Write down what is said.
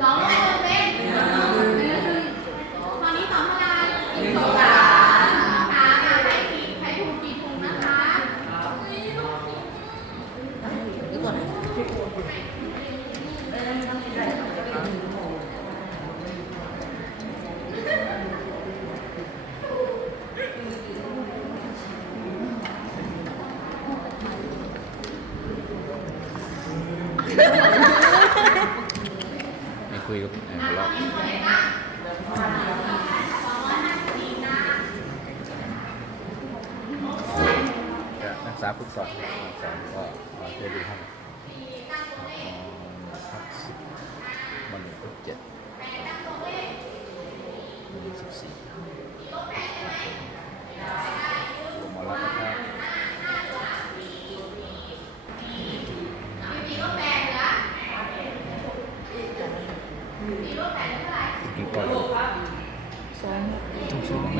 房 คุยกับเอ่อหัวเราะนักศึกษาฝึกสอนสอนก็มาเรียนรู้ให้ภาคสิบมันหนึ่งเจ็ดสิบสี่ กินก่อนสองต้องชมไหม